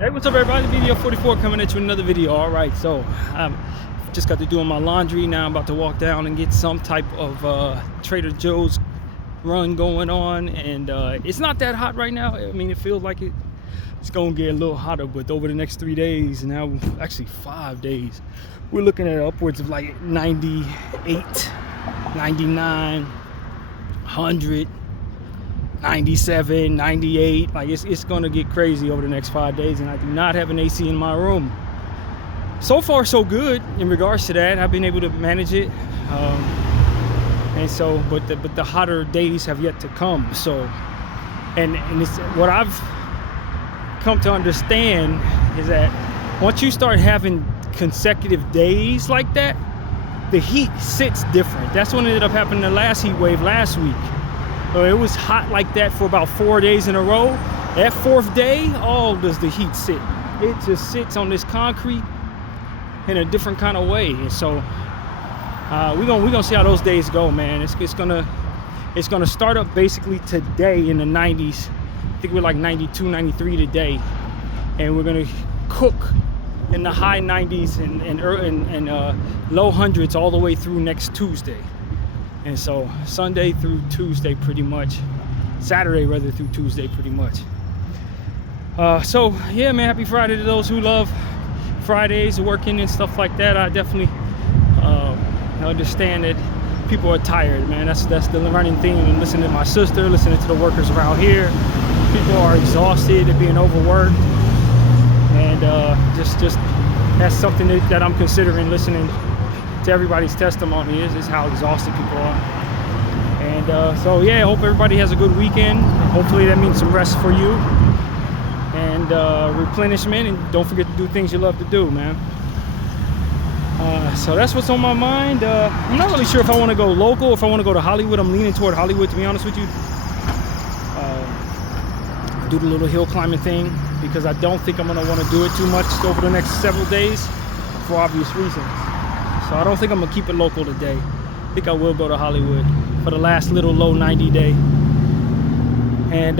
Hey, what's up, everybody? Bdf 44 coming at you with another video. All right, so just got to doing my laundry. Now I'm about to walk down and get some type of Trader Joe's run going on, and it's not that hot right now. I mean, it feels like it's gonna get a little hotter, but over the next 3 days, now actually 5 days, we're looking at upwards of like 98, 99, 100, 97, 98. Like it's gonna get crazy over the next 5 days, and I do not have an AC in my room. So far so good in regards to that. I've been able to manage it, and so but the hotter days have yet to come. So and it's what I've come to understand is that once you start having consecutive days like that, the heat sits different. That's what ended up happening the last heat wave last week. It was hot like that for about 4 days in a row. That fourth day, does the heat sit. It just sits on this concrete in a different kind of way. And so we're gonna see how those days go, man. It's gonna start up basically today in the 90s. I think we're like 92, 93 today, and we're gonna cook in the high 90s and low hundreds all the way through next Tuesday. And so Sunday through Tuesday pretty much, Saturday rather through Tuesday pretty much. So yeah, man, happy Friday to those who love Fridays, working and stuff like that. I definitely understand that people are tired, man. That's the running theme. And listening to my sister, listening to the workers around here, people are exhausted, they're being overworked, and just that's something that I'm considering listening to everybody's testimony is how exhausted people are. And so yeah, I hope everybody has a good weekend. Hopefully that means some rest for you and replenishment, and don't forget to do things you love to do, man. So that's what's on my mind. I'm not really sure if I want to go local or if I want to go to Hollywood. I'm leaning toward Hollywood, to be honest with you. Do the little hill climbing thing because I don't think I'm going to want to do it too much over the next several days for obvious reasons. So I don't think I'm gonna keep it local today. I think I will go to Hollywood for the last little low 90 day. And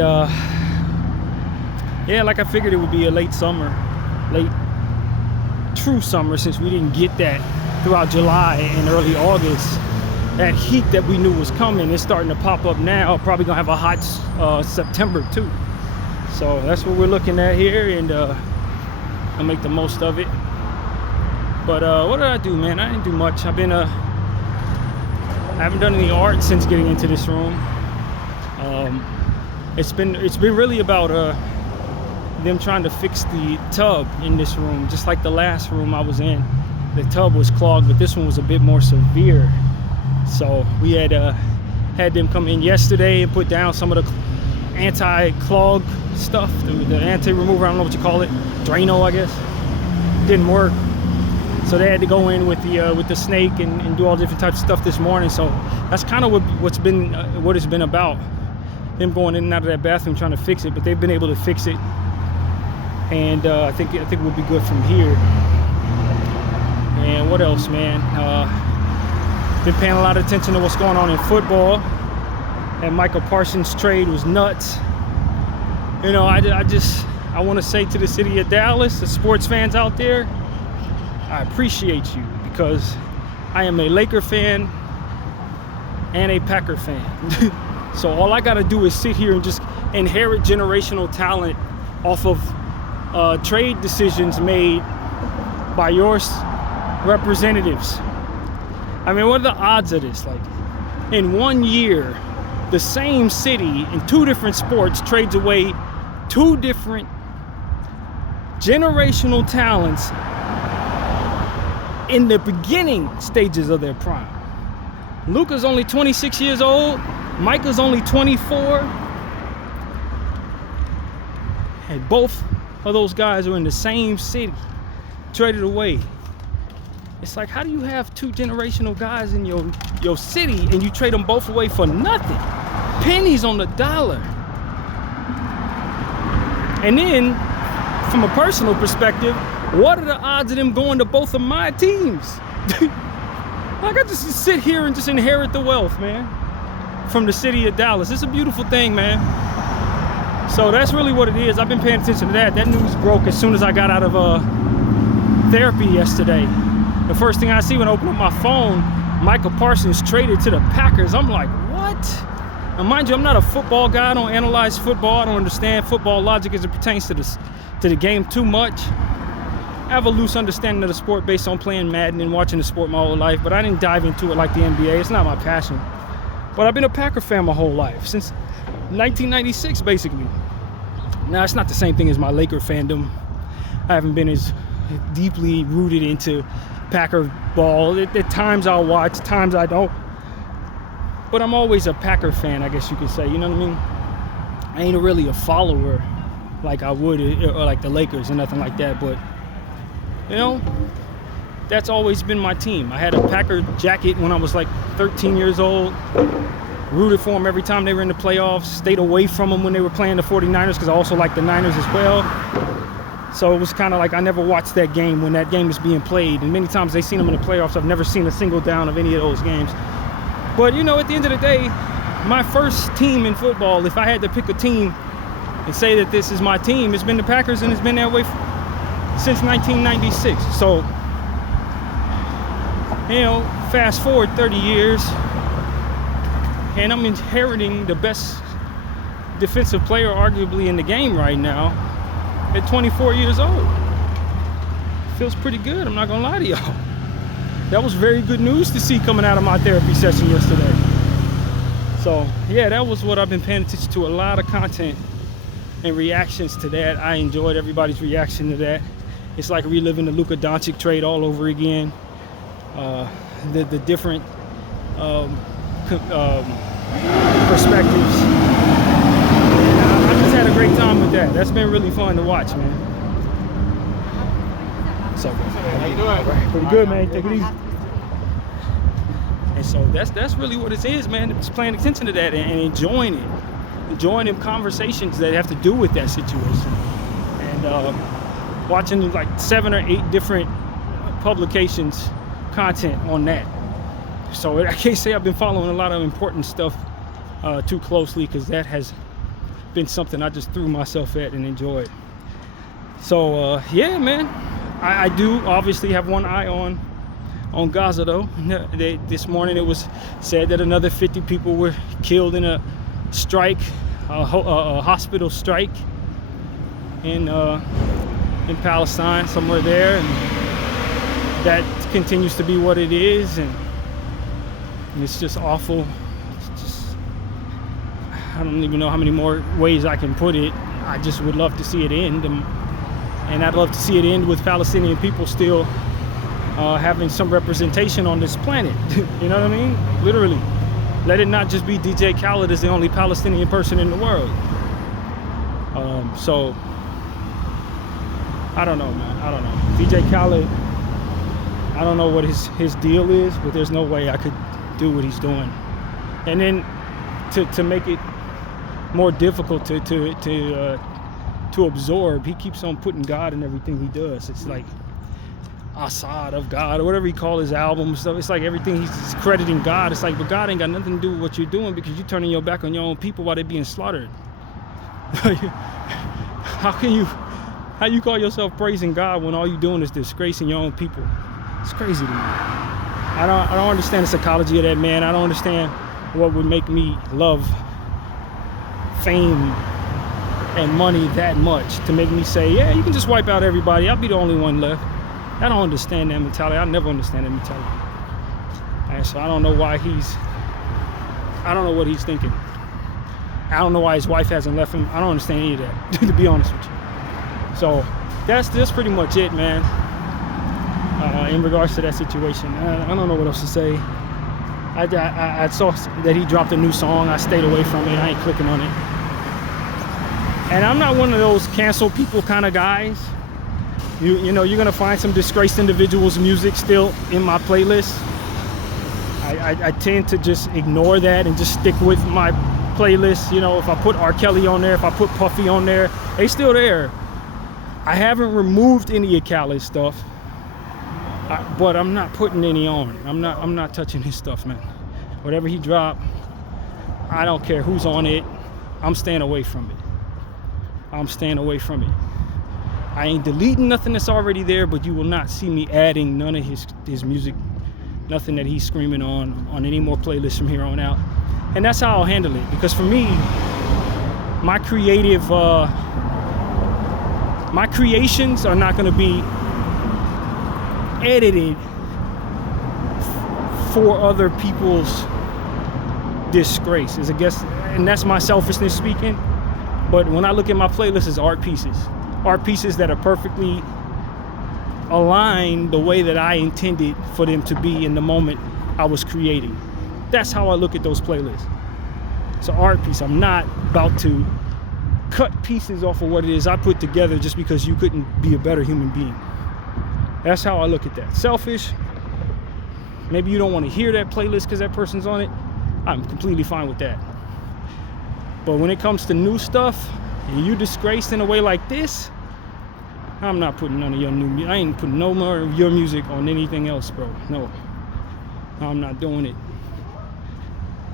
yeah, like I figured it would be a late true summer, since we didn't get that throughout July and early August. That heat that we knew was coming is starting to pop up now. Probably gonna have a hot September too. So that's what we're looking at here, and I'll make the most of it. But what did I do, man? I didn't do much. I haven't done any art since getting into this room. It's been really about them trying to fix the tub in this room, just like the last room I was in. The tub was clogged, but this one was a bit more severe. So we had them come in yesterday and put down some of the anti-clog stuff, the anti-remover. I don't know what you call it, Drano, I guess. Didn't work. So they had to go in with the snake and do all different types of stuff this morning. So that's kind of what it's been about. Them going in and out of that bathroom trying to fix it, but they've been able to fix it, and I think we'll be good from here. And what else, man? Been paying a lot of attention to what's going on in football. And Michael Parsons' trade was nuts. You know, I want to say to the city of Dallas, the sports fans out there, I appreciate you, because I am a Laker fan and a Packer fan. So all I got to do is sit here and just inherit generational talent off of trade decisions made by your representatives. I mean, what are the odds of this? Like, in 1 year, the same city in two different sports trades away two different generational talents in the beginning stages of their prime. Luka's only 26 years old. Micah's only 24. And both of those guys are in the same city, traded away. It's like, how do you have two generational guys in your city and you trade them both away for nothing? Pennies on the dollar. And then, from a personal perspective, what are the odds of them going to both of my teams? Like, I just sit here and just inherit the wealth, man, from the city of Dallas. It's a beautiful thing, man. So that's really what it is. I've been paying attention to that. That news broke as soon as I got out of therapy yesterday. The first thing I see when I open up my phone, Michael Parsons traded to the Packers. I'm like, what? Now, mind you, I'm not a football guy. I don't analyze football. I don't understand football logic as it pertains to the game too much. I have a loose understanding of the sport based on playing Madden and watching the sport my whole life, but I didn't dive into it like the NBA. It's not my passion. But I've been a Packer fan my whole life, since 1996, basically. Now, it's not the same thing as my Laker fandom. I haven't been as deeply rooted into Packer ball. At times I'll watch, times I don't. But I'm always a Packer fan, I guess you could say. You know what I mean? I ain't really a follower like I would, or like the Lakers or nothing like that. But, you know, that's always been my team. I had a Packer jacket when I was like 13 years old. Rooted for them every time they were in the playoffs. Stayed away from them when they were playing the 49ers because I also like the Niners as well. So it was kind of like I never watched that game when that game was being played. And many times they seen them in the playoffs. I've never seen a single down of any of those games. But, you know, at the end of the day, my first team in football, if I had to pick a team and say that this is my team, it's been the Packers, and it's been that way since 1996. So, you know, fast forward 30 years, and I'm inheriting the best defensive player arguably in the game right now at 24 years old. Feels pretty good, I'm not gonna lie to y'all. That was very good news to see coming out of my therapy session yesterday. So yeah, that was what I've been paying attention to, a lot of content and reactions to that. I enjoyed everybody's reaction to that. It's like reliving the Luka Doncic trade all over again. The different perspectives. I just had a great time with that. That's been really fun to watch, man. So, how you doing? Pretty good, man. Take it easy. And so that's really what it is, man. Just paying attention to that and enjoying it. Enjoying the conversations that have to do with that situation. And watching like 7 or 8 different publications, content on that. So I can't say I've been following a lot of important stuff too closely, because that has been something I just threw myself at and enjoyed. So yeah, man, I do obviously have one eye on Gaza though. This morning it was said that another 50 people were killed in a strike, a hospital strike in Palestine, somewhere there, and that continues to be what it is, and it's just awful. It's just, I don't even know how many more ways I can put it. I just would love to see it end, and I'd love to see it end with Palestinian people still having some representation on this planet. You know what I mean? Literally. Let it not just be DJ Khaled as the only Palestinian person in the world. So, I don't know, man. I don't know. DJ Khaled, I don't know what his deal is, but there's no way I could do what he's doing. And then to make it more difficult to absorb, he keeps on putting God in everything he does. It's like Assad of God, or whatever he call his album stuff. It's like everything he's crediting God. It's like, but God ain't got nothing to do with what you're doing, because you're turning your back on your own people while they're being slaughtered. How you call yourself praising God when all you're doing is disgracing your own people? It's crazy to me. I don't understand the psychology of that man. I don't understand what would make me love fame and money that much to make me say, yeah, you can just wipe out everybody. I'll be the only one left. I don't understand that mentality. I'll never understand that mentality. And so I don't know why I don't know what he's thinking. I don't know why his wife hasn't left him. I don't understand any of that, to be honest with you. So that's pretty much it, man. In regards to that situation, I don't know what else to say. I saw that he dropped a new song. I stayed away from it. I ain't clicking on it. And I'm not one of those cancel people kind of guys. You know, you're gonna find some disgraced individuals' music still in my playlist. I tend to just ignore that and just stick with my playlist. You know, if I put R. Kelly on there, if I put Puffy on there, they still there. I haven't removed any of Khaled's stuff, but I'm not putting any on. I'm not touching his stuff, man. Whatever he dropped, I don't care who's on it. I'm staying away from it. I'm staying away from it. I ain't deleting nothing that's already there, but you will not see me adding none of his music, nothing that he's screaming on any more playlists from here on out. And that's how I'll handle it, because for me, my creations are not going to be edited for other people's disgrace, is I guess, and that's my selfishness speaking. But when I look at my playlist, it's art pieces that are perfectly aligned the way that I intended for them to be in the moment I was creating. That's how I look at those playlists. It's an art piece. I'm not about to cut pieces off of what it is I put together just because you couldn't be a better human being. That's how I look at that. Selfish. Maybe you don't want to hear that playlist because that person's on it. I'm completely fine with that. But when it comes to new stuff, and you disgraced in a way like this, I'm not putting none of your new. I ain't putting no more of your music on anything else, bro. No, I'm not doing it.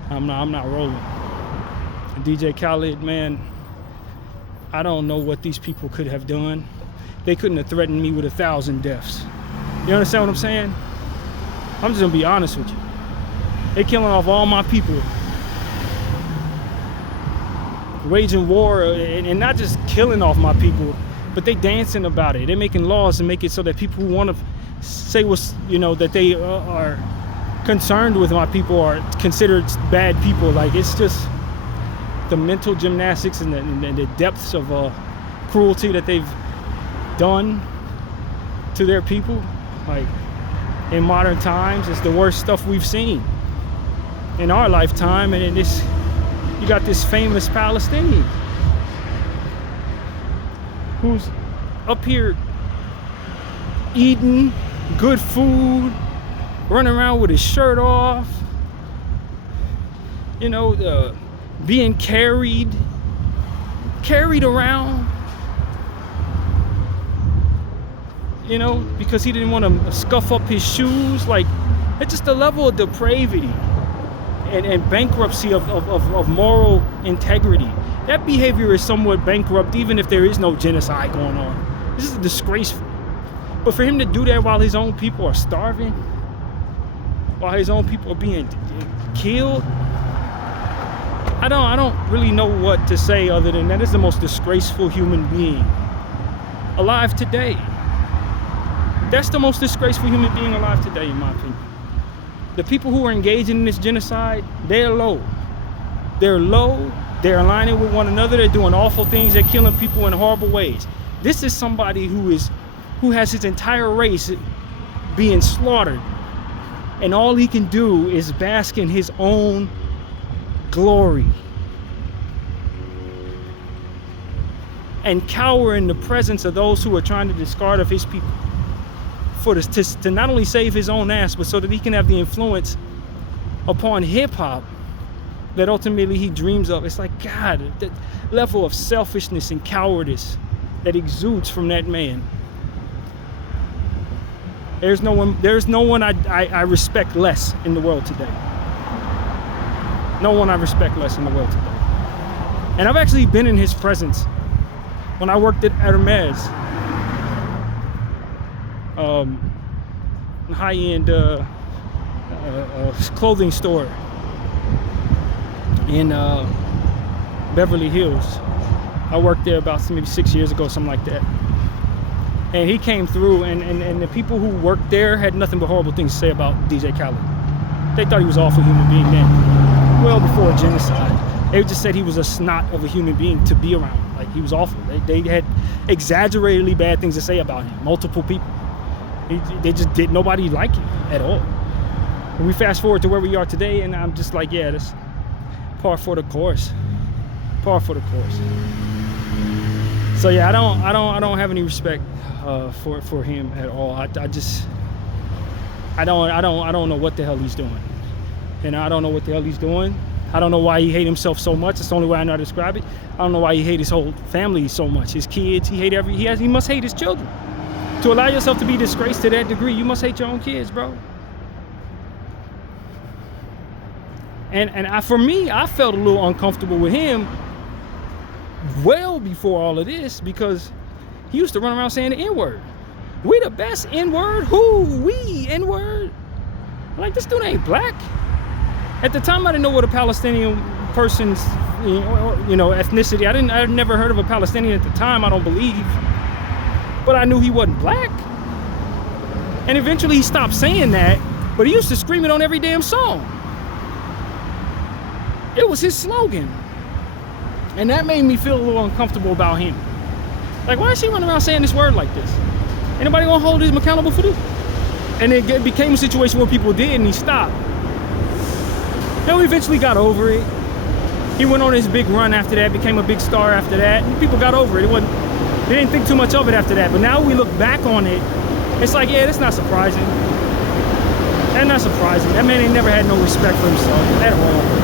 I'm not rolling. DJ Khaled, man, I don't know what these people could have done. They couldn't have threatened me with 1,000 deaths. You understand what I'm saying? I'm just gonna be honest with you. They killing off all my people, waging war, and not just killing off my people, but they dancing about it. They're making laws to make it so that people who want to say that they are concerned with my people are considered bad people. Like, it's just the mental gymnastics and the depths of cruelty that they've done to their people. Like, in modern times, it's the worst stuff we've seen in our lifetime. And you got this famous Palestinian who's up here eating good food, running around with his shirt off, being carried around, because he didn't want to scuff up his shoes. Like, it's just a level of depravity and bankruptcy of moral integrity. That behavior is somewhat bankrupt, even if there is no genocide going on. This is disgraceful. But for him to do that while his own people are starving, while his own people are being killed, I don't really know what to say other than that is the most disgraceful human being alive today. That's the most disgraceful human being alive today, in my opinion. The people who are engaging in this genocide, they're low. They're low. They're aligning with one another. They're doing awful things. They're killing people in horrible ways. This is somebody who has his entire race being slaughtered, and all he can do is bask in his own glory and cower in the presence of those who are trying to discard of his people to not only save his own ass, but so that he can have the influence upon hip-hop that ultimately he dreams of. It's like, God, the level of selfishness and cowardice that exudes from that man. There's no one I respect less in the world today. No one I respect less in the world today. And I've actually been in his presence when I worked at Hermes, high-end clothing store in Beverly Hills. I worked there about maybe 6 years ago, something like that. And he came through, and the people who worked there had nothing but horrible things to say about DJ Khaled. They thought he was an awful human being then, well before genocide. They just said he was a snot of a human being to be around. Like, he was awful. They had exaggeratedly bad things to say about him. Multiple people. They just did. Nobody liked him at all. And we fast forward to where we are today, and I'm just like, yeah, that's par for the course. Par for the course. So yeah, I don't have any respect for him at all. I don't know what the hell he's doing, and I don't know what the hell he's doing. I don't know why he hates himself so much. It's the only way I know how to describe it. I don't know why he hates his whole family so much. His kids, he must hate his children. To allow yourself to be disgraced to that degree, you must hate your own kids, bro. And for me, I felt a little uncomfortable with him well before all of this, because he used to run around saying the N-word. We the best N-word? Who? We N-word? Like, this dude ain't black. At the time, I didn't know what a Palestinian person's, ethnicity. I'd never heard of a Palestinian at the time, I don't believe. But I knew he wasn't black. And eventually he stopped saying that, but he used to scream it on every damn song. It was his slogan. And that made me feel a little uncomfortable about him. Like, why is he running around saying this word like this? Anybody gonna hold him accountable for this? And it became a situation where people did, and he stopped. Then we eventually got over it. He went on his big run after that, became a big star after that. And people got over it. They didn't think too much of it after that. But now we look back on it, it's like, yeah, that's not surprising. That's not surprising. That man ain't never had no respect for himself at all.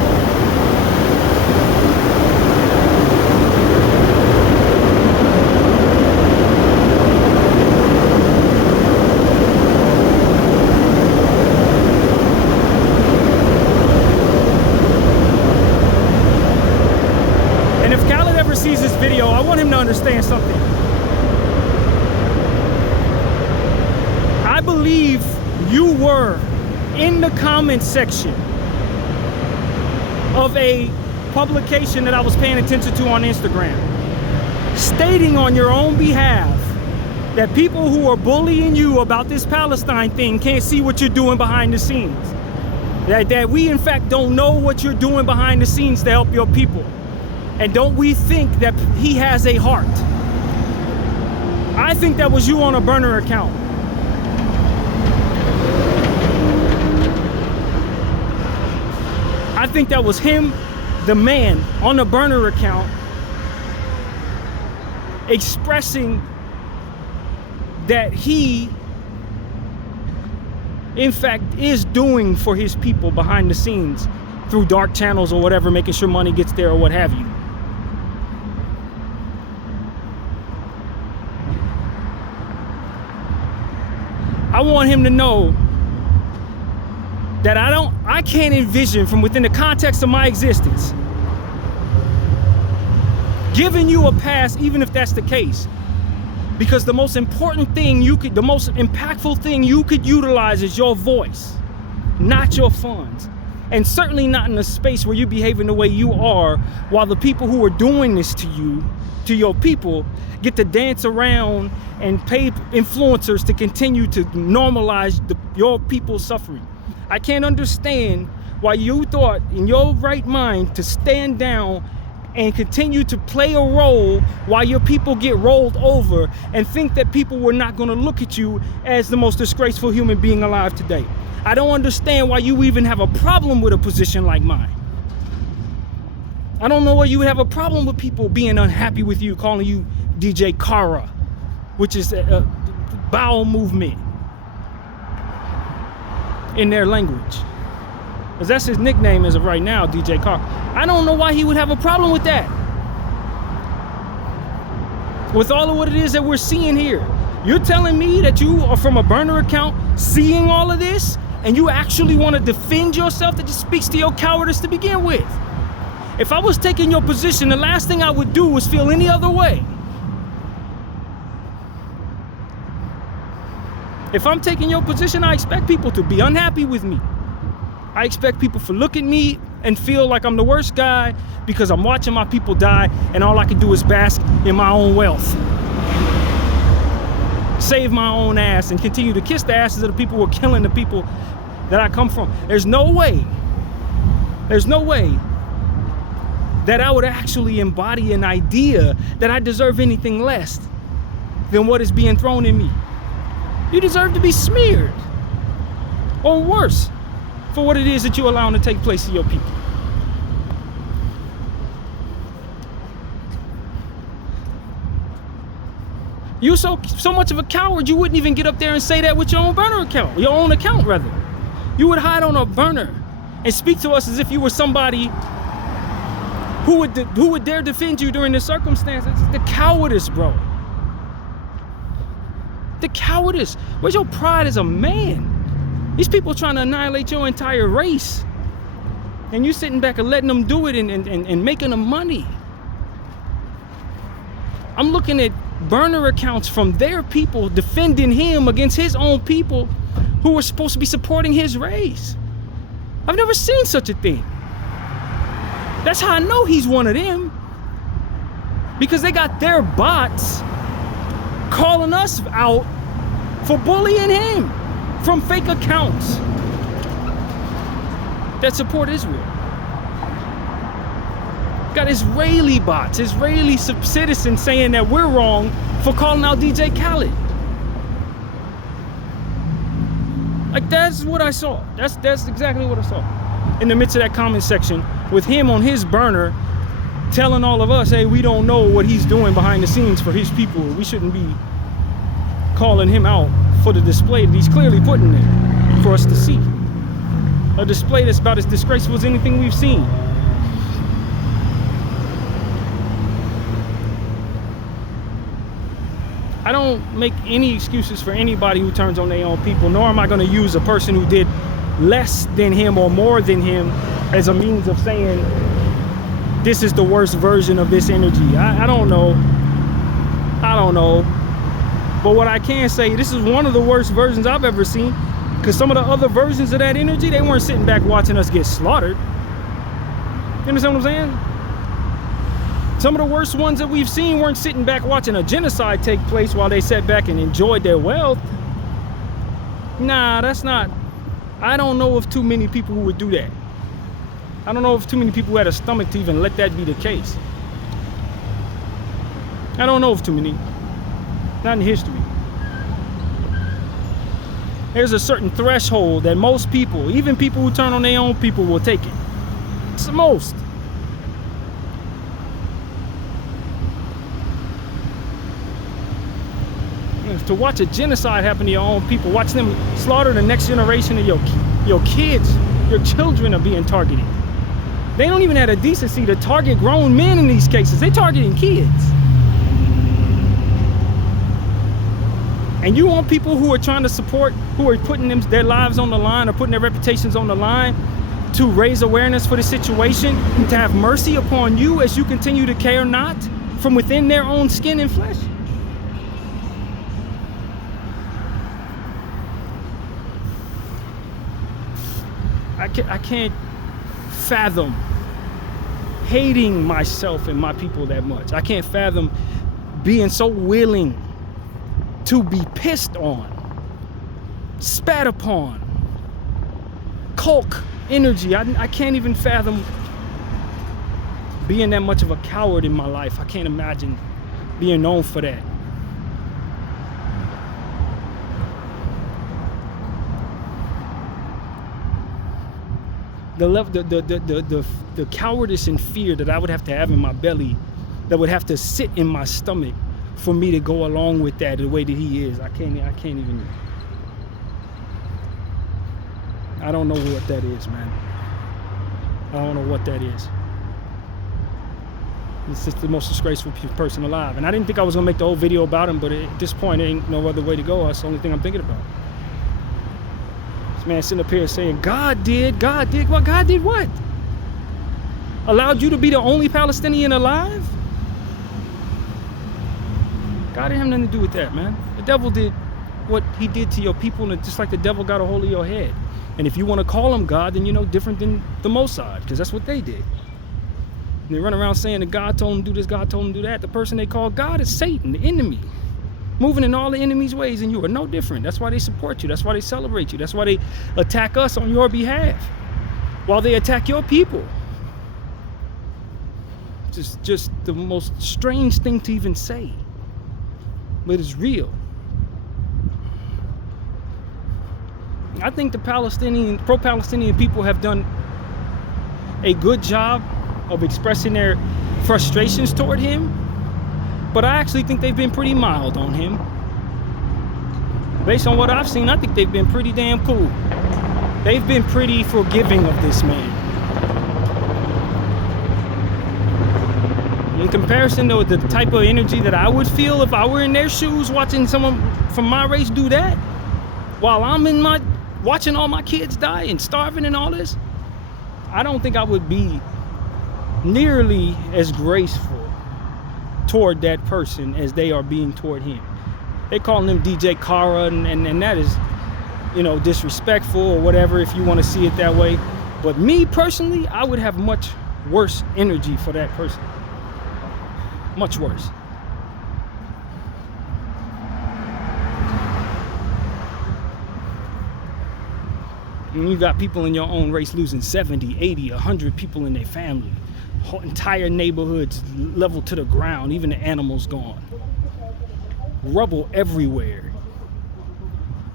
Sees this video, I want him to understand something. I believe you were in the comment section of a publication that I was paying attention to on Instagram, stating on your own behalf that people who are bullying you about this Palestine thing can't see what you're doing behind the scenes. That we in fact don't know what you're doing behind the scenes to help your people. And don't we think that he has a heart? I think that was you on a burner account. I think that was him, the man, on a burner account, expressing that he, in fact, is doing for his people behind the scenes through dark channels or whatever, making sure money gets there or what have you. I want him to know that I can't envision from within the context of my existence giving you a pass, even if that's the case. Because the most important thing the most impactful thing you could utilize is your voice, not your funds. And certainly not in a space where you're behaving the way you are, while the people who are doing this to you, to your people, get to dance around and pay influencers to continue to normalize your people's suffering. I can't understand why you thought in your right mind to stand down and continue to play a role while your people get rolled over and think that people were not going to look at you as the most disgraceful human being alive today. I don't understand why you even have a problem with a position like mine. I don't know why you would have a problem with people being unhappy with you, calling you DJ Kara, which is a bowel movement in their language. Because that's his nickname as of right now, DJ Kara. I don't know why he would have a problem with that. With all of what it is that we're seeing here. You're telling me that you are from a burner account seeing all of this, and you actually want to defend yourself? That just speaks to your cowardice to begin with. If I was taking your position, the last thing I would do was feel any other way. If I'm taking your position, I expect people to be unhappy with me. I expect people to look at me and feel like I'm the worst guy because I'm watching my people die and all I can do is bask in my own wealth. Save my own ass and continue to kiss the asses of the people who are killing the people that I come from. There's no way that I would actually embody an idea that I deserve anything less than what is being thrown in me. You deserve to be smeared, or worse, for what it is that you're allowing to take place to your people. You're so much of a coward, you wouldn't even get up there and say that with your own burner account, your own account rather. You would hide on a burner and speak to us as if you were somebody who would dare defend you during the circumstances. The cowardice, bro. The cowardice. Where's your pride as a man? These people trying to annihilate your entire race, and you sitting back and letting them do it and making them money. I'm looking at burner accounts from their people defending him against his own people who were supposed to be supporting his race. I've never seen such a thing. That's how I know he's one of them. Because they got their bots calling us out for bullying him from fake accounts that support Israel. Got Israeli bots, Israeli citizens saying that we're wrong for calling out DJ Khaled. Like, that's what I saw. That's exactly what I saw. In the midst of that comment section, with him on his burner, telling all of us, hey, we don't know what he's doing behind the scenes for his people. We shouldn't be calling him out for the display that he's clearly putting there for us to see. A display that's about as disgraceful as anything we've seen. I don't make any excuses for anybody who turns on their own people, nor am I going to use a person who did less than him or more than him as a means of saying this is the worst version of this energy. I don't know. I don't know. But what I can say, this is one of the worst versions I've ever seen, because some of the other versions of that energy, they weren't sitting back watching us get slaughtered. You understand what I'm saying? Some of the worst ones that we've seen weren't sitting back watching a genocide take place while they sat back and enjoyed their wealth. Nah, that's not. I don't know of too many people who would do that. I don't know if too many people who had a stomach to even let that be the case. I don't know of too many. Not in history. There's a certain threshold that most people, even people who turn on their own people, will take it. It's the most. To watch a genocide happen to your own people, watch them slaughter the next generation of your kids, your children are being targeted. They don't even have the decency to target grown men in these cases. They're targeting kids. And you want people who are trying to support, who are putting their lives on the line or putting their reputations on the line to raise awareness for the situation, to have mercy upon you as you continue to care not from within their own skin and flesh? I can't fathom hating myself and my people that much. I can't fathom being so willing to be pissed on, spat upon, Hulk energy. I can't even fathom being that much of a coward in my life. I can't imagine being known for that. The cowardice and fear that I would have to have in my belly, that would have to sit in my stomach for me to go along with that the way that he is. I can't even. I don't know what that is, man. I don't know what that is. It's just the most disgraceful person alive. And I didn't think I was gonna make the whole video about him, but at this point, there ain't no other way to go. That's the only thing I'm thinking about. This man sitting up here saying, God did. Well, God did what? Allowed you to be the only Palestinian alive? God didn't have nothing to do with that, man. The devil did what he did to your people, and just like the devil got a hold of your head. And if you want to call him God, then you know different than the Mossad, because that's what they did. And they run around saying that God told them to do this, God told them to do that. The person they call God is Satan, the enemy, moving in all the enemy's ways, and you are no different. That's why they support you. That's why they celebrate you. That's why they attack us on your behalf while they attack your people. Just the most strange thing to even say, but it's real. I think the pro-Palestinian people have done a good job of expressing their frustrations toward him, but I actually think they've been pretty mild on him. Based on what I've seen, I think they've been pretty damn cool. They've been pretty forgiving of this man. In comparison to the type of energy that I would feel if I were in their shoes watching someone from my race do that, while I'm watching all my kids die and starving and all this, I don't think I would be nearly as graceful toward that person as they are being toward him. They call him DJ Khaled, and that is, disrespectful or whatever if you want to see it that way. But me personally, I would have much worse energy for that person. Much worse. And you got people in your own race losing 70, 80, 100 people in their family. Whole entire neighborhoods leveled to the ground, even the animals gone. Rubble everywhere.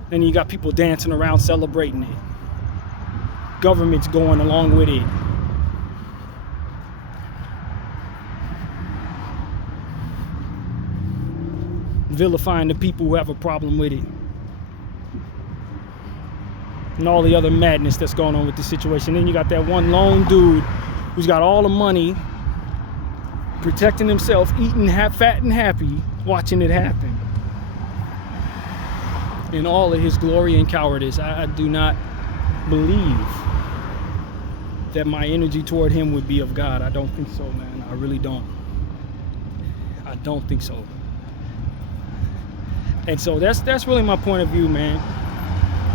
Then you got people dancing around celebrating it. Government's going along with it. Vilifying the people who have a problem with it. And all the other madness that's going on with the situation. Then you got that one lone dude who's got all the money, protecting himself, eating fat and happy, watching it happen. In all of his glory and cowardice, I do not believe that my energy toward him would be of God. I don't think so, man. I really don't. I don't think so. And so that's really my point of view, man.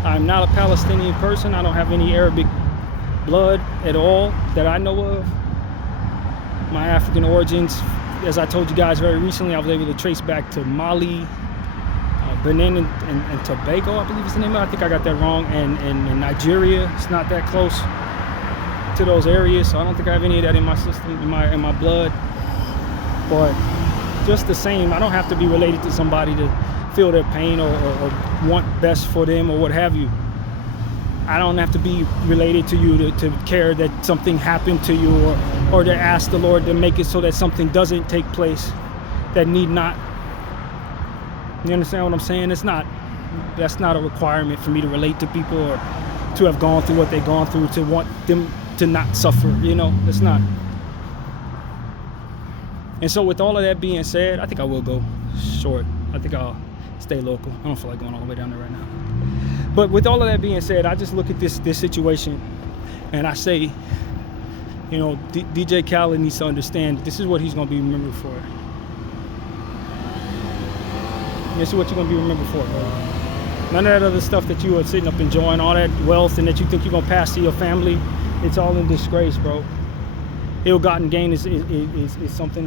I'm not a Palestinian person. I don't have any Arabic blood at all that I know of. My African origins, as I told you guys very recently, I was able to trace back to Mali, Benin and Tobago, I believe is the name of it. I think I got that wrong. And Nigeria, it's not that close to those areas, so I don't think I have any of that in my system, in my blood. But just the same, I don't have to be related to somebody to feel their pain or want best for them or what have you. I don't have to be related to you to care that something happened to you or to ask the Lord to make it so that something doesn't take place that need not. You understand what I'm saying? That's not a requirement for me to relate to people or to have gone through what they've gone through to want them to not suffer, It's not. And so with all of that being said, I think I will go short. I think I'll stay local. I don't feel like going all the way down there right now. But with all of that being said, I just look at this situation and I say, DJ Khaled needs to understand that this is what he's going to be remembered for. This is what you're going to be remembered for, bro. None of that other stuff that you are sitting up enjoying, all that wealth and that you think you're going to pass to your family, it's all in disgrace, bro. Ill-gotten gain is something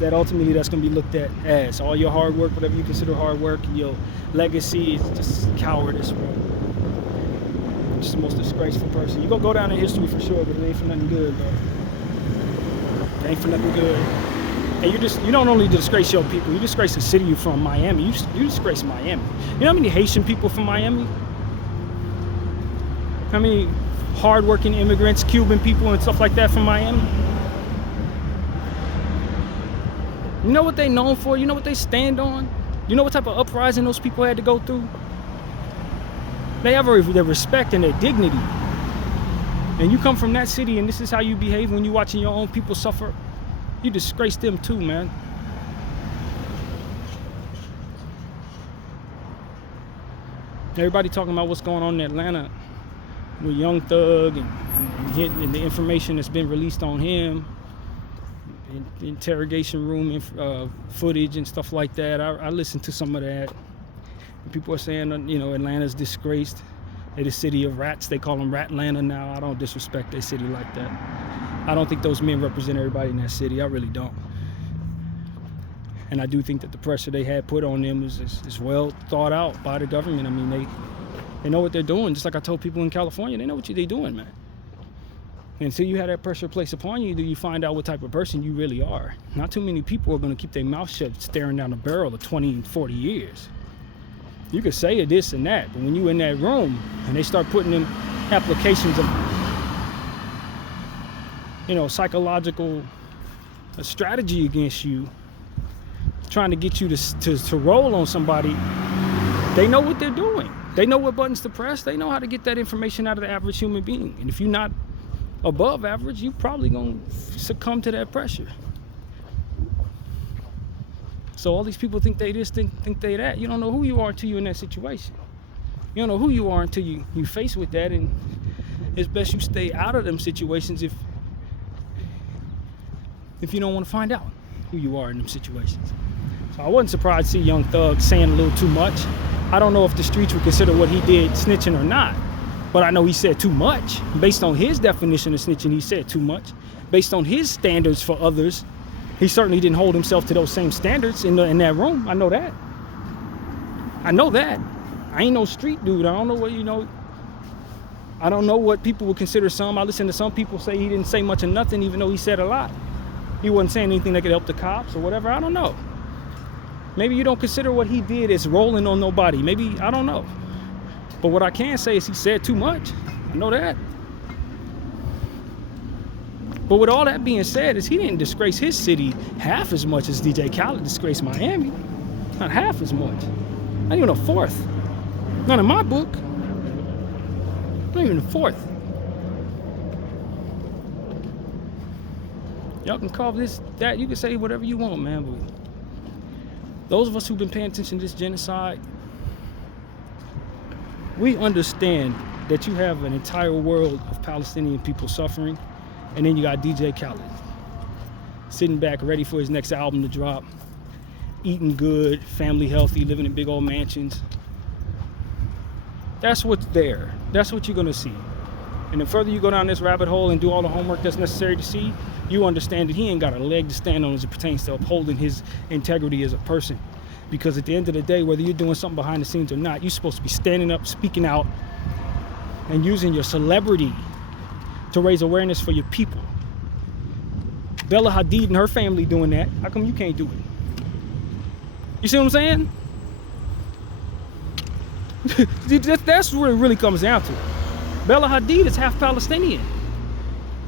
that ultimately that's going to be looked at as all your hard work, whatever you consider hard work, your legacy is just cowardice, bro. Just the most disgraceful person. You're going to go down in history for sure, but it ain't for nothing good, bro. It ain't for nothing good. And you don't only disgrace your people, you disgrace the city you're from, Miami. You disgrace Miami. You know how many Haitian people from Miami? How many hardworking immigrants, Cuban people and stuff like that from Miami? You know what they known for? You know what they stand on? You know what type of uprising those people had to go through? They have their respect and their dignity. And you come from that city and this is how you behave when you're watching your own people suffer. You disgrace them too, man. Everybody talking about what's going on in Atlanta with Young Thug and the information that's been released on him. The interrogation room footage and stuff like that. I listened to some of that. People are saying, Atlanta's disgraced. They're the city of rats. They call them Ratlanta now. I don't disrespect their city like that. I don't think those men represent everybody in that city. I really don't. And I do think that the pressure they had put on them is well thought out by the government. I mean, they know what they're doing. Just like I told people in California, they know what they're doing, man. Until you have that pressure placed upon you, do you find out what type of person you really are. Not too many people are going to keep their mouth shut staring down the barrel of 20 and 40 years. You could say this and that, but when you in that room and they start putting in applications of, psychological strategy against you, trying to get you to roll on somebody, they know what they're doing. They know what buttons to press. They know how to get that information out of the average human being. And if you're not above average, you probably gonna succumb to that pressure. So all these people think they this, think they that. You don't know who you are until you're in that situation. You don't know who you are until you face with that, and it's best you stay out of them situations if you don't want to find out. who you are in them situations. So I wasn't surprised to see Young Thug saying a little too much. I don't know if the streets would consider what he did snitching or not, but I know he said too much. Based on his definition of snitching, he said too much. Based on his standards for others, he certainly didn't hold himself to those same standards in that room. I know that. I ain't no street dude. I don't know what, I don't know what people would consider some. I listen to some people say he didn't say much of nothing, even though he said a lot. He wasn't saying anything that could help the cops or whatever. I don't know. Maybe you don't consider what he did as rolling on nobody. Maybe, I don't know. But what I can say is he said too much. I know that. But with all that being said, is he didn't disgrace his city half as much as DJ Khaled disgraced Miami. Not half as much. Not even a fourth. Not in my book. Not even a fourth. Y'all can call this, that, you can say whatever you want, man, but those of us who've been paying attention to this genocide, we understand that you have an entire world of Palestinian people suffering, and then you got DJ Khaled sitting back ready for his next album to drop, eating good, family healthy, living in big old mansions. That's what's there. That's what you're gonna see. And the further you go down this rabbit hole and do all the homework that's necessary to see, you understand that he ain't got a leg to stand on as it pertains to upholding his integrity as a person. Because at the end of the day, whether you're doing something behind the scenes or not, you're supposed to be standing up, speaking out, and using your celebrity to raise awareness for your people. Bella Hadid and her family doing that. How come you can't do it? You see what I'm saying? That's what it really comes down to. Bella Hadid is half Palestinian.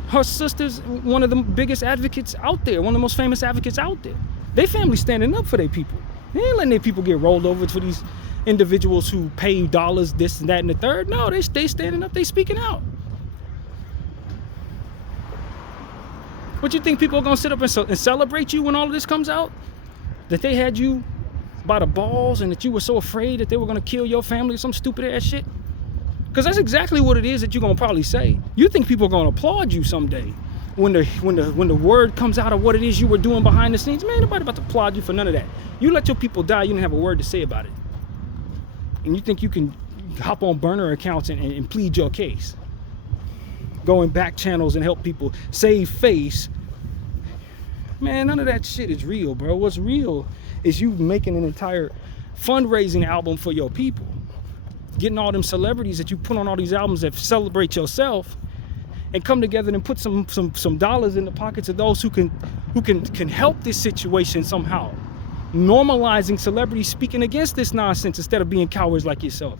Her sister's one of the biggest advocates out there, one of the most famous advocates out there. They family standing up for their people. They ain't letting their people get rolled over for these individuals who pay dollars, this and that and the third. No, they standing up, they speaking out. What you think people are gonna sit up and celebrate you when all of this comes out? That they had you by the balls and that you were so afraid that they were gonna kill your family or some stupid ass shit? Because that's exactly what it is that you're gonna probably say. You think people are gonna applaud you someday when the word comes out of what it is you were doing behind the scenes. Man, nobody about to applaud you for none of that. You let your people die, you didn't have a word to say about it. And you think you can hop on burner accounts and plead your case. Go in back channels and help people save face. Man, none of that shit is real, bro. What's real is you making an entire fundraising album for your people. Getting all them celebrities that you put on all these albums that celebrate yourself and come together and put some dollars in the pockets of those who can help this situation somehow. Normalizing celebrities speaking against this nonsense instead of being cowards like yourself.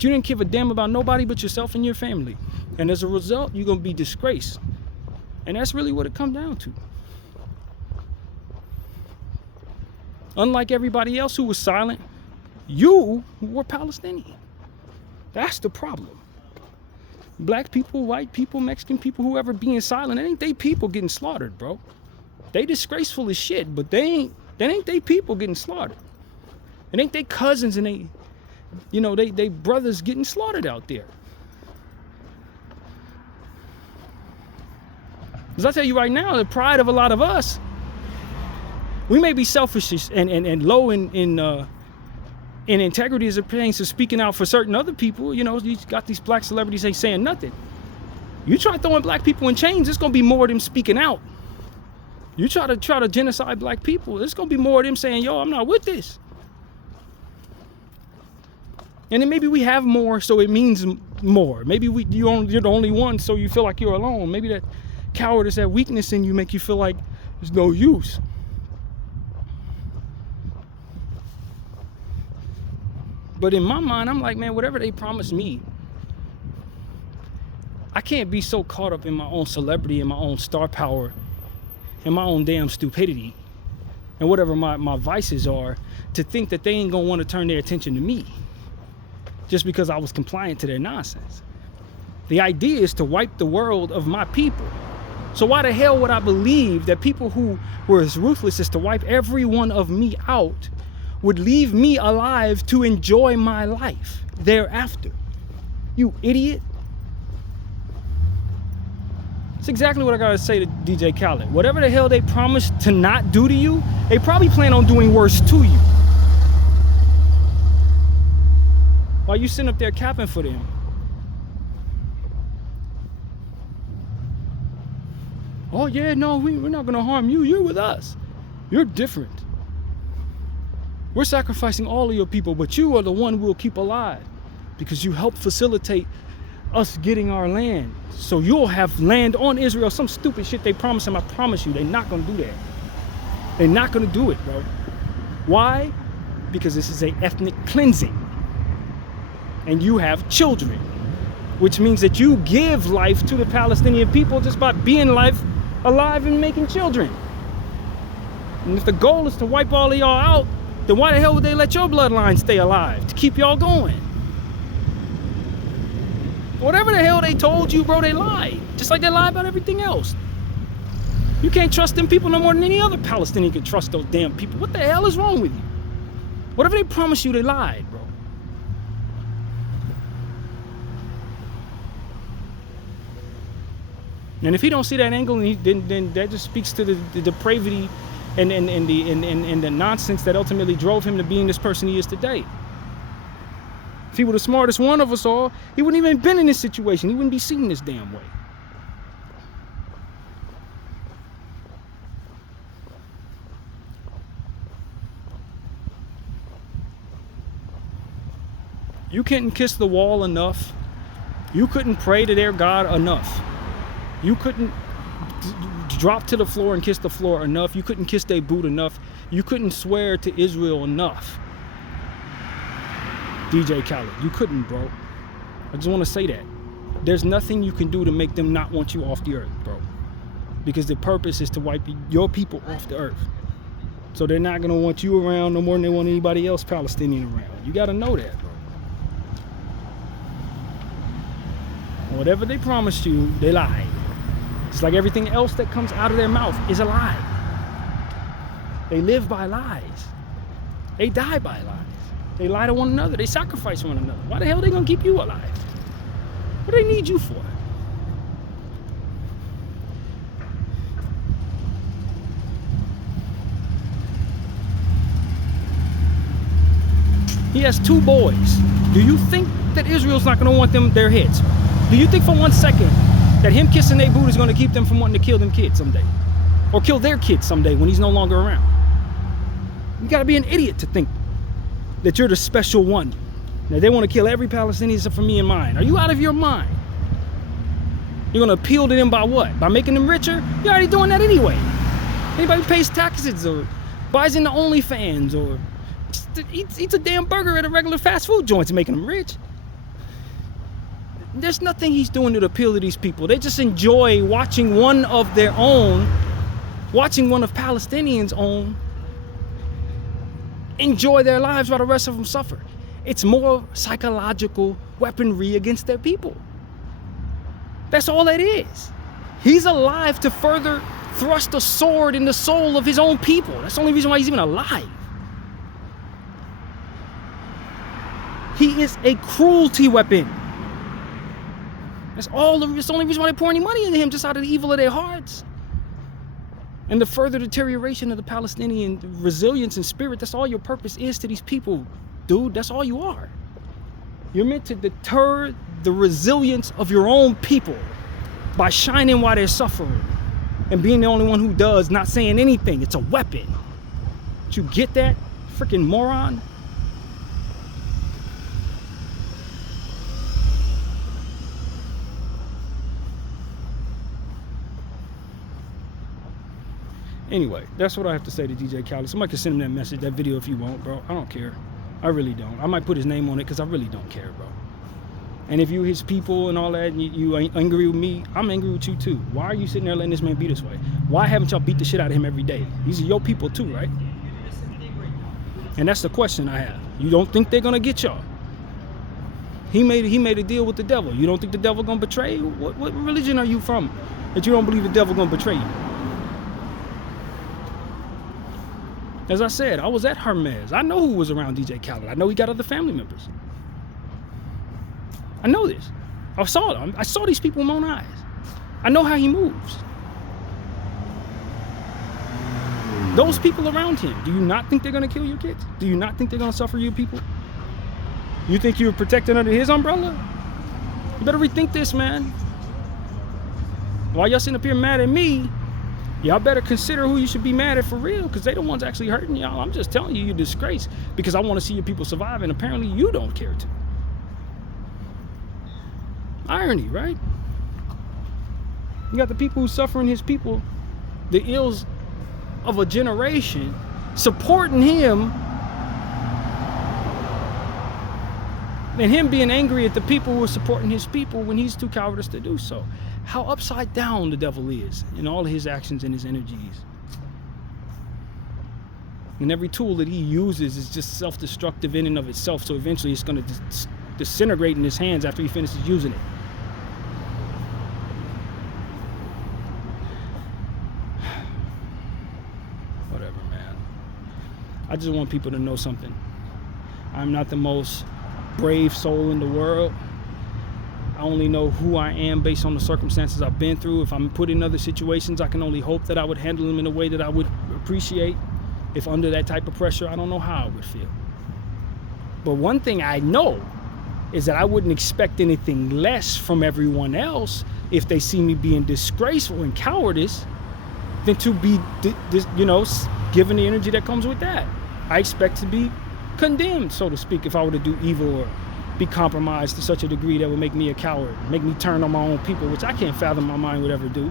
You didn't give a damn about nobody but yourself and your family. And as a result, you're gonna be disgraced. And that's really what it comes down to. Unlike everybody else who was silent, you were Palestinian. That's the problem. Black people, white people, Mexican people, whoever being silent, it ain't they people getting slaughtered, bro. They disgraceful as shit, but that ain't they people getting slaughtered. It ain't they cousins and they brothers getting slaughtered out there. Because I tell you right now, the pride of a lot of us, we may be selfish and low in integrity as it pertains to speaking out for certain other people. You got these black celebrities ain't saying nothing. You try throwing black people in chains, it's gonna be more of them speaking out. You try to genocide black people, it's gonna be more of them saying, yo, I'm not with this. And then maybe we have more, so it means more. Maybe you're the only one, so you feel like you're alone. Maybe that cowardice, that weakness in you make you feel like there's no use. But in my mind, I'm like, man, whatever they promised me, I can't be so caught up in my own celebrity and my own star power and my own damn stupidity and whatever my vices are to think that they ain't gonna want to turn their attention to me just because I was compliant to their nonsense. The idea is to wipe the world of my people. So why the hell would I believe that people who were as ruthless as to wipe every one of me out would leave me alive to enjoy my life thereafter? You idiot. It's exactly what I gotta say to DJ Khaled. Whatever the hell they promised to not do to you, they probably plan on doing worse to you. While you sitting up there capping for them. Oh yeah, no, we're not gonna harm you. You're with us. You're different. We're sacrificing all of your people, but you are the one we'll keep alive because you helped facilitate us getting our land. So you'll have land on Israel. Some stupid shit they promised him. I promise you, they're not gonna do that. They're not gonna do it, bro. Why? Because this is an ethnic cleansing. And you have children, which means that you give life to the Palestinian people just by being alive and making children. And if the goal is to wipe all of y'all out, then why the hell would they let your bloodline stay alive? To keep y'all going. Whatever the hell they told you, bro, they lied. Just like they lie about everything else. You can't trust them people no more than any other Palestinian can trust those damn people. What the hell is wrong with you? Whatever they promised you, they lied, bro. And if he don't see that angle, then that just speaks to the depravity and the nonsense that ultimately drove him to being this person he is today. If he were the smartest one of us all, he wouldn't even been in this situation. He wouldn't be seen this damn way. You couldn't kiss the wall enough. You couldn't pray to their God enough. You couldn't drop to the floor and kiss the floor enough. You couldn't kiss their boot enough. You couldn't swear to Israel enough. DJ Khaled, you couldn't, bro. I just want to say that. There's nothing you can do to make them not want you off the earth, bro. Because the purpose is to wipe your people off the earth. So they're not going to want you around no more than they want anybody else Palestinian around. You got to know that, bro. Whatever they promised you, they lied. It's like everything else that comes out of their mouth is a lie. They live by lies. They die by lies. They lie to one another. They sacrifice one another. Why the hell are they going to keep you alive? What do they need you for? He has 2 boys. Do you think that Israel's not going to want their heads? Do you think for 1 second that him kissing their boot is going to keep them from wanting to kill them kids someday? Or kill their kids someday when he's no longer around? You got to be an idiot to think that you're the special one. That they want to kill every Palestinian except for me and mine. Are you out of your mind? You're going to appeal to them by what? By making them richer? You're already doing that anyway. Anybody who pays taxes or buys into OnlyFans or eats a damn burger at a regular fast food joint is making them rich. There's nothing he's doing to appeal to these people. They just enjoy watching one of their own, watching one of Palestinians' own, enjoy their lives while the rest of them suffer. It's more psychological weaponry against their people. That's all it is. He's alive to further thrust a sword in the soul of his own people. That's the only reason why he's even alive. He is a cruelty weapon. That's the only reason why they pour any money into him, just out of the evil of their hearts. And the further deterioration of the Palestinian resilience and spirit, that's all your purpose is to these people, dude. That's all you are. You're meant to deter the resilience of your own people by shining while they're suffering and being the only one who does, not saying anything. It's a weapon. Did you get that, freaking moron? Anyway, that's what I have to say to DJ Khaled. Somebody can send him that message, that video if you want, bro. I don't care. I really don't. I might put his name on it because I really don't care, bro. And if you his people and all that, and you ain't angry with me, I'm angry with you too. Why are you sitting there letting this man be this way? Why haven't y'all beat the shit out of him every day? These are your people too, right? And that's the question I have. You don't think they're gonna get y'all? He made a deal with the devil. You don't think the devil gonna betray you? What religion are you from that you don't believe the devil gonna betray you? As I said, I was at Hermes. I know who was around DJ Khaled. I know he got other family members. I know this. I saw them. I saw these people with my own eyes. I know how he moves. Those people around him, do you not think they're going to kill your kids? Do you not think they're going to suffer you people? You think you're protected under his umbrella? You better rethink this, man. While y'all sitting up here mad at me, y'all better consider who you should be mad at for real, because they the ones actually hurting y'all. I'm just telling you, you're disgrace because I want to see your people survive, and apparently you don't care to. Irony, right? You got the people who suffering his people, the ills of a generation, supporting him, and him being angry at the people who are supporting his people when he's too cowardice to do so. How upside down the devil is in all of his actions and his energies. And every tool that he uses is just self-destructive in and of itself, so eventually it's going to disintegrate in his hands after he finishes using it. Whatever, man. I just want people to know something. I'm not the most brave soul in the world. I only know who I am based on the circumstances I've been through. If I'm put in other situations, I can only hope that I would handle them in a way that I would appreciate. If under that type of pressure, I don't know how I would feel. But one thing I know is that I wouldn't expect anything less from everyone else if they see me being disgraceful and cowardice than to be, given the energy that comes with that. I expect to be condemned, so to speak, if I were to do evil or be compromised to such a degree that would make me a coward, make me turn on my own people, which I can't fathom my mind would ever do.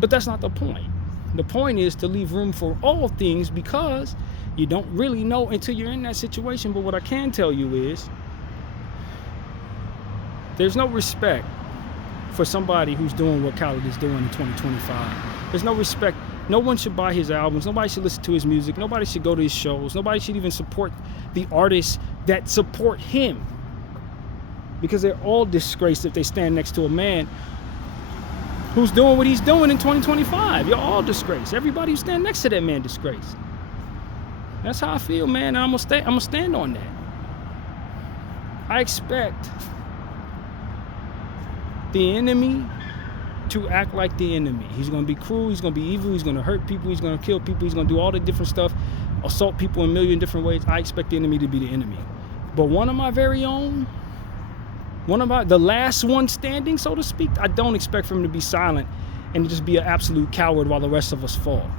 But that's not the point. The point is to leave room for all things, because you don't really know until you're in that situation. But what I can tell you is there's no respect for somebody who's doing what Khaled is doing in 2025. There's no respect. No one should buy his albums. Nobody should listen to his music. Nobody should go to his shows. Nobody should even support the artists that support him, because they're all disgraced if they stand next to a man who's doing what he's doing in 2025. You're all disgraced. Everybody who stand next to that man disgraced. That's how I feel, man. And I'm gonna stand on that. I expect the enemy to act like the enemy. He's going to be cruel, he's going to be evil, he's going to hurt people, he's going to kill people, he's going to do all the different stuff, assault people in a million different ways. I expect the enemy to be the enemy. But one of my very own, the last one standing, so to speak, I don't expect for him to be silent and just be an absolute coward while the rest of us fall.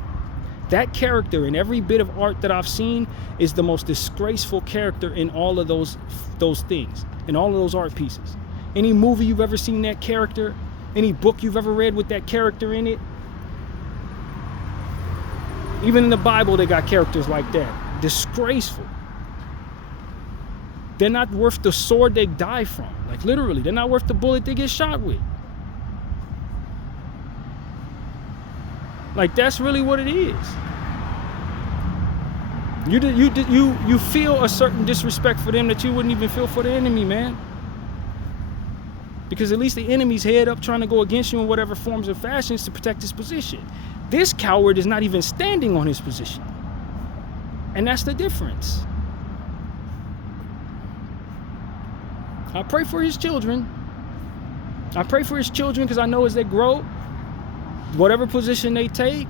That character in every bit of art that I've seen is the most disgraceful character in all of those things, in all of those art pieces. Any movie you've ever seen that character, any book you've ever read with that character in it, even in the Bible they got characters like that. Disgraceful. They're not worth the sword they die from. Like literally, they're not worth the bullet they get shot with. Like that's really what it is. You feel a certain disrespect for them that you wouldn't even feel for the enemy, man. Because at least the enemy's head up trying to go against you in whatever forms or fashions to protect his position. This coward is not even standing on his position. And that's the difference. I pray for his children. I pray for his children because I know as they grow, whatever position they take,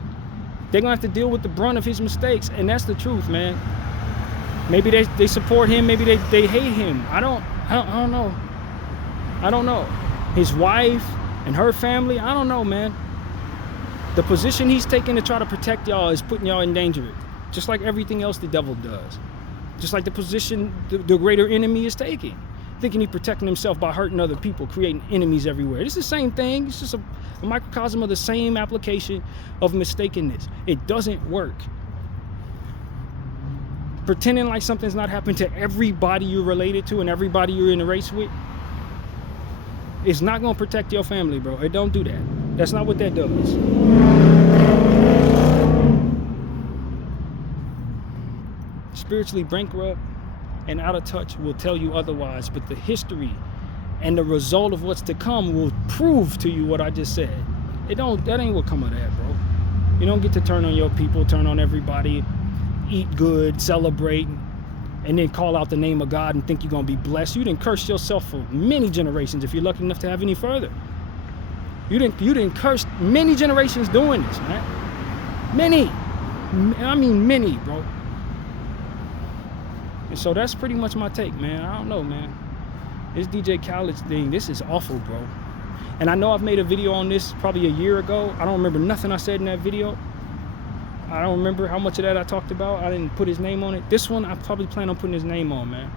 they're going to have to deal with the brunt of his mistakes. And that's the truth, man. Maybe they support him. Maybe they hate him. I don't know. I don't know. His wife and her family, I don't know, man. The position he's taking to try to protect y'all is putting y'all in danger. Just like everything else the devil does. Just like the position the greater enemy is taking. Thinking he's protecting himself by hurting other people, creating enemies everywhere. It's the same thing. It's just a microcosm of the same application of mistakenness. It doesn't work. Pretending like something's not happened to everybody you're related to and everybody you're in a race with, it's not going to protect your family, bro. It don't do that. That's not what that does. Spiritually bankrupt and out of touch will tell you otherwise, but the history and the result of what's to come will prove to you what I just said. That ain't what come of that, bro. You don't get to turn on your people, turn on everybody, eat good, celebrate, and then call out the name of God and think you're going to be blessed. You didn't curse yourself for many generations if you're lucky enough to have any further. You didn't curse many generations doing this, man. Many. I mean many, bro. And so that's pretty much my take, man. I don't know, man. This DJ Khaled thing, this is awful, bro. And I know I've made a video on this probably a year ago. I don't remember nothing I said in that video. I don't remember how much of that I talked about. I didn't put his name on it. This one, I probably plan on putting his name on, man.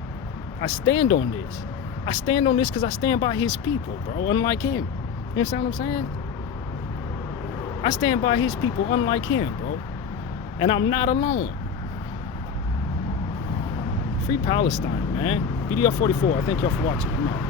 I stand on this. I stand on this because I stand by his people, bro, unlike him. You understand what I'm saying? I stand by his people unlike him, bro. And I'm not alone. Free Palestine, man. Bdf 44. I thank y'all for watching. I'm out.